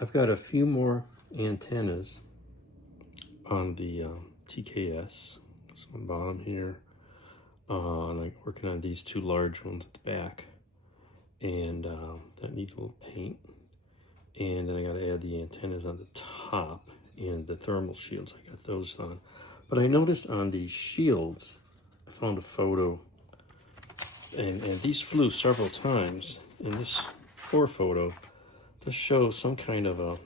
I've got a few more antennas on the TKS. So on the bottom here. And I'm working on these two large ones at the back. And that needs a little paint. And then I got to add the antennas on the top and the thermal shields. I got those on. But I noticed on these shields, I found a photo, and these flew several times. In this core photo, this shows some kind of a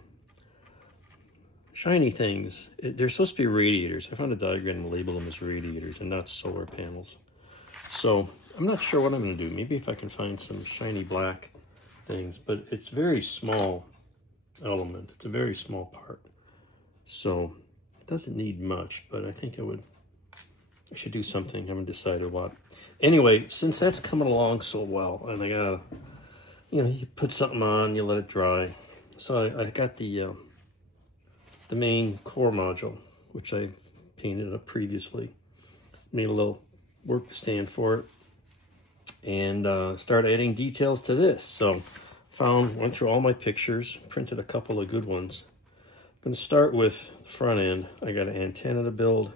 shiny things. They're supposed to be radiators. I found a diagram and labeled them as radiators and not solar panels. So I'm not sure what I'm going to do. Maybe if I can find some shiny black things, but it's very small element. It's a very small part. So it doesn't need much, but I think I should do something. I haven't decided what. Anyway, since that's coming along so well, and I gotta, you put something on, you let it dry. So I got the main core module, which I painted up previously. Made a little work stand for it, and started adding details to this. So went through all my pictures, printed a couple of good ones. I'm going to start with the front end. I got an antenna to build,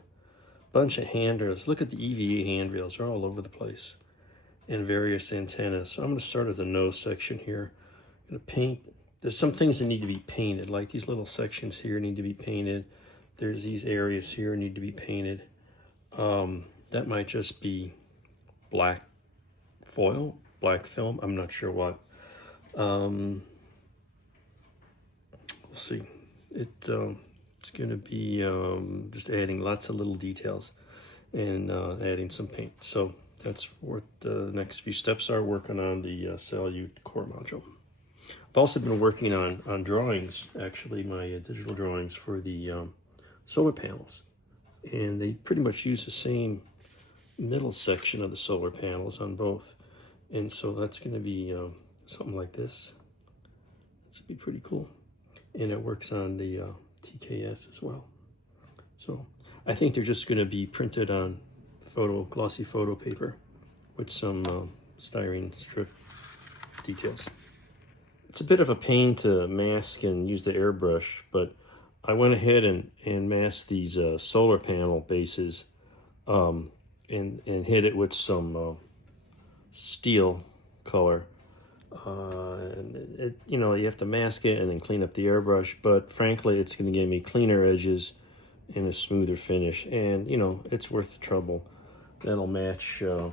bunch of handrails. Look at the EVA handrails, they're all over the place, and various antennas. So I'm going to start at the nose section here. I'm going to paint. There's some things that need to be painted, like these little sections here need to be painted. There's these areas here need to be painted. That might just be black foil, black film. I'm not sure what. We'll see. It's going to be just adding lots of little details and adding some paint. So that's what the next few steps are, working on the Salyut core module. I've also been working on drawings, actually, my digital drawings for the solar panels. And they pretty much use the same middle section of the solar panels on both. And so that's going to be something like this. This would be pretty cool. And it works on the TKS as well. So I think they're just going to be printed on glossy photo paper with some styrene strip details. It's a bit of a pain to mask and use the airbrush, but I went ahead and masked these solar panel bases and hit it with some steel color. And you have to mask it and then clean up the airbrush, but frankly it's going to give me cleaner edges and a smoother finish, and it's worth the trouble. That'll match the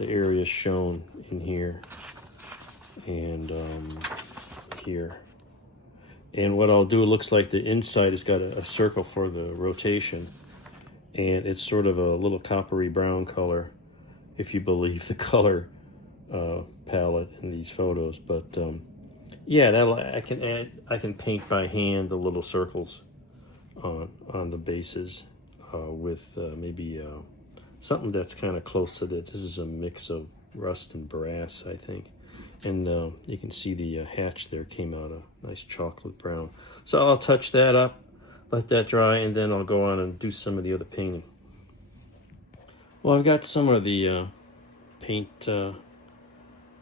areas shown in here and here. And what I'll do, it looks like the inside has got a circle for the rotation, and it's sort of a little coppery brown color, if you believe the color palette in these photos. But yeah, I can paint by hand the little circles on the bases with maybe something that's kind of close to this. This is a mix of rust and brass, I think. And you can see the hatch there came out a nice chocolate brown. So I'll touch that up, let that dry, and then I'll go on and do some of the other painting. Well, I've got some of the paint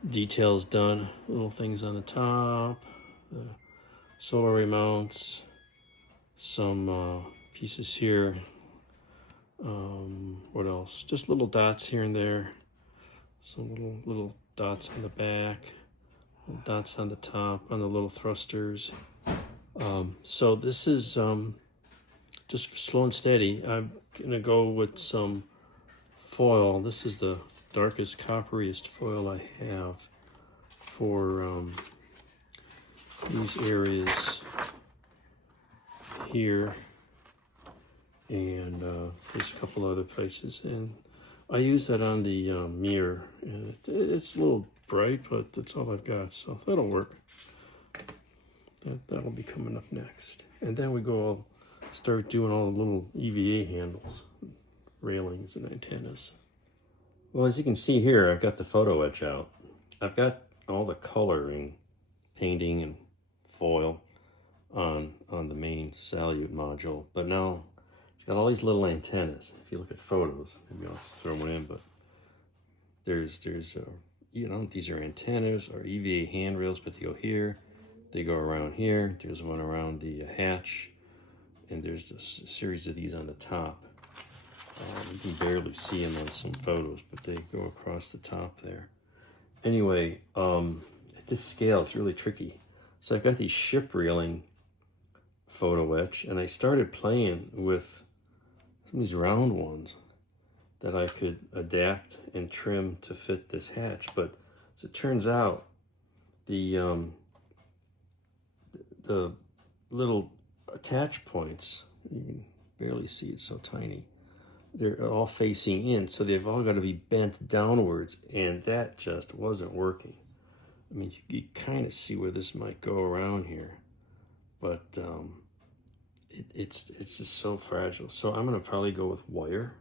details done. Little things on the top, the solar mounts, some pieces here. What else? Just little dots here and there. Some little dots on the back, little dots on the top, on the little thrusters. So this is just slow and steady. I'm gonna go with some foil. This is the darkest, copperiest foil I have for these areas here, and there's a couple other places, and I use that on the mirror, and it's a little bright, but that's all I've got, so that'll work. That'll be coming up next. And then I'll start doing all the little EVA handles, railings, and antennas. Well, as you can see here, I've got the photoetch out. I've got all the coloring, painting, and foil on the main Salyut module, but now it's got all these little antennas. If you look at photos, maybe I'll just throw one in, but there's these are antennas or EVA handrails, but they go here, They go around here. There's one around the hatch, and there's a series of these on the top. You can barely see them on some photos, but they go across the top there. Anyway, at this scale, it's really tricky. So I've got these ship railing photo etch, and I started playing with some of these round ones that I could adapt and trim to fit this hatch. But as it turns out, the little attach points, you can barely see it, so tiny, they're all facing in, so they've all got to be bent downwards, and that just wasn't working. I mean, you kind of see where this might go around here, but it's just so fragile. So I'm going to probably go with wire.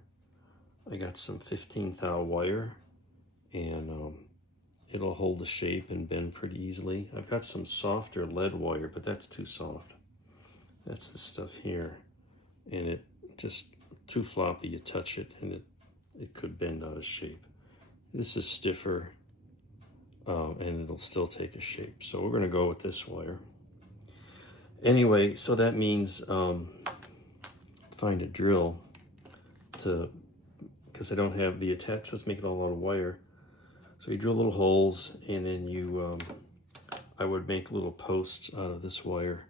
I got some 15 thou wire, and it'll hold the shape and bend pretty easily. I've got some softer lead wire, but that's too soft. That's the stuff here, and it just too floppy. You touch it and it could bend out of shape. This is stiffer, and it'll still take a shape. So we're going to go with this wire. Anyway, so that means find a drill to, because I don't have the attachments, make it all out of wire. So you drill little holes, and then you, I would make little posts out of this wire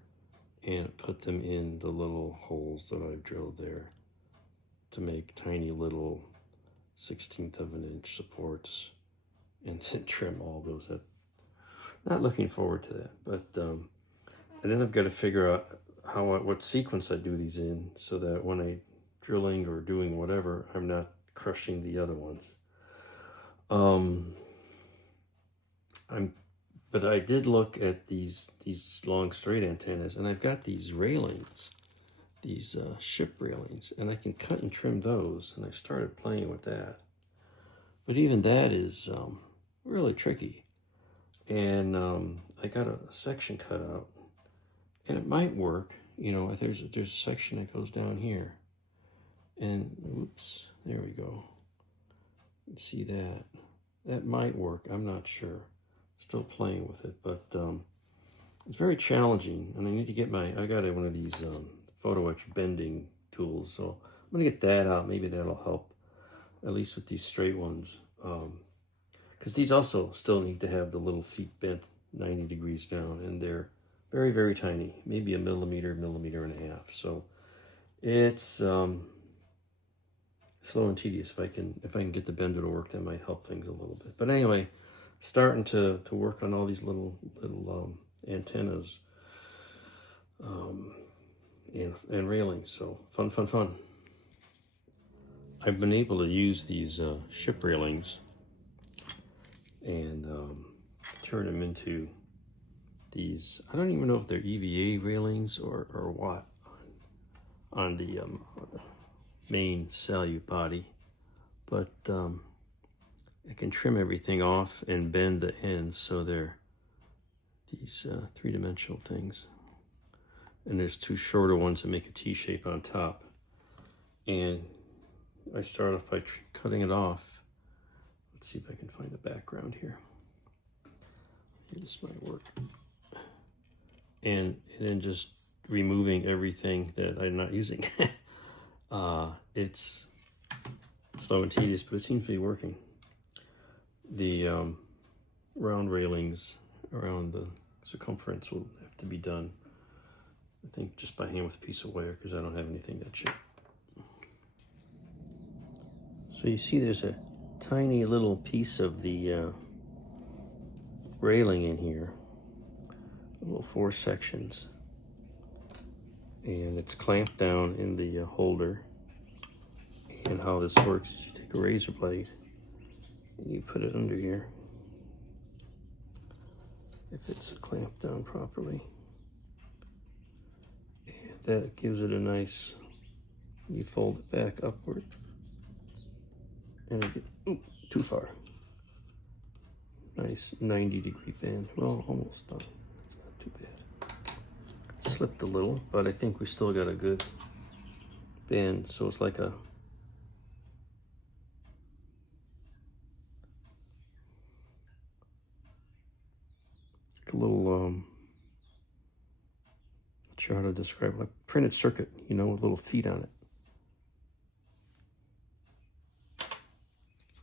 and put them in the little holes that I've drilled there to make tiny little 1/16 of an inch supports, and then trim all those up. Not looking forward to that, but and then I've got to figure out what sequence I do these in, so that when I drilling or doing whatever, I'm not crushing the other ones. But I did look at these long straight antennas, and I've got these railings, these ship railings, and I can cut and trim those, and I started playing with that. But even that is really tricky. And I got a section cut out, and it might work. You know, there's a section that goes down here, and oops, there we go. You see that? That might work. I'm not sure. Still playing with it, but it's very challenging, and I need to get I got one of these photo etch bending tools, so I'm gonna get that out. Maybe that'll help, at least with these straight ones, because these also still need to have the little feet bent 90 degrees down, and they're very, very tiny, maybe a millimeter and a half. So it's slow and tedious. If I can get the bender to work, that might help things a little bit. But anyway, starting to work on all these little antennas and railings. So fun. I've been able to use these ship railings and turn them into these. I don't even know if they're EVA railings or what on the main Salyut body, but I can trim everything off and bend the ends so they're these three-dimensional things. And there's two shorter ones that make a T-shape on top. And I start off by cutting it off. Let's see if I can find a background here. This might work. And then just removing everything that I'm not using. It's slow and tedious, but it seems to be working. The round railings around the circumference will have to be done, I think, just by hand with a piece of wire, because I don't have anything that shape. So you see there's a tiny little piece of the railing in here, little 4 sections, and it's clamped down in the holder. And how this works is you take a razor blade and you put it under here, if it's clamped down properly, and that gives it a nice, you fold it back upward, and it gets, too far, nice 90-degree bend. Well, almost done. It's not too bad. It slipped a little, but I think we still got a good bend. So it's like a little sure how to describe it. Like printed circuit, you know, with little feet on it.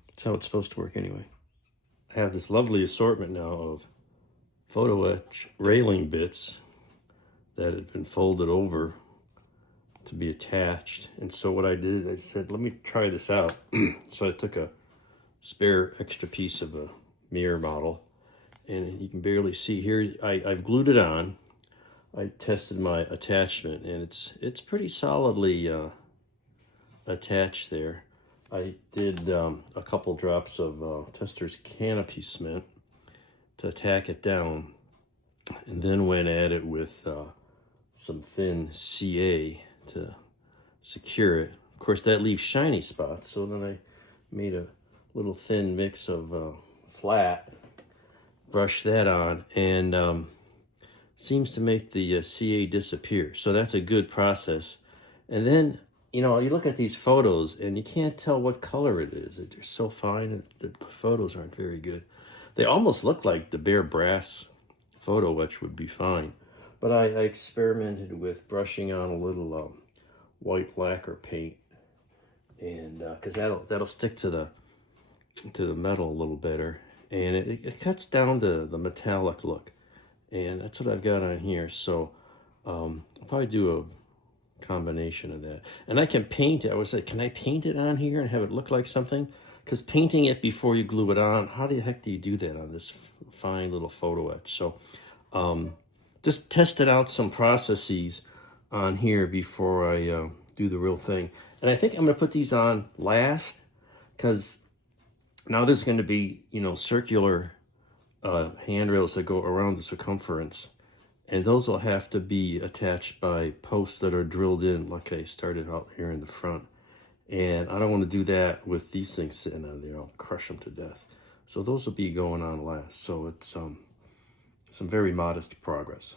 That's how it's supposed to work anyway. I have this lovely assortment now of photoetch railing bits that had been folded over to be attached. And so what I did, I said, let me try this out. So I took a spare extra piece of a mirror model, and you can barely see here. I've glued it on. I tested my attachment, and it's pretty solidly attached there. I did a couple drops of Tester's Canopy cement to tack it down, and then went at it with some thin CA to secure it. Of course, that leaves shiny spots, so then I made a little thin mix of flat, brushed that on, and seems to make the CA disappear. So that's a good process. And then, you know, you look at these photos and you can't tell what color it is. They're so fine, the photos aren't very good. They almost look like the bare brass photo etch would be fine. But I experimented with brushing on a little white lacquer paint, and because that'll stick to the metal a little better, and it cuts down the metallic look, and that's what I've got on here. So I'll probably do a combination of that, and I can paint it. I was like, can I paint it on here and have it look like something? Because painting it before you glue it on, how the heck do you do that on this fine little photo etch? So just tested out some processes on here before I do the real thing. And I think I'm going to put these on last, because now there's going to be, you know, circular handrails that go around the circumference. And those will have to be attached by posts that are drilled in, like I started out here in the front. And I don't want to do that with these things sitting on there. I'll crush them to death. So those will be going on last. So it's some very modest progress.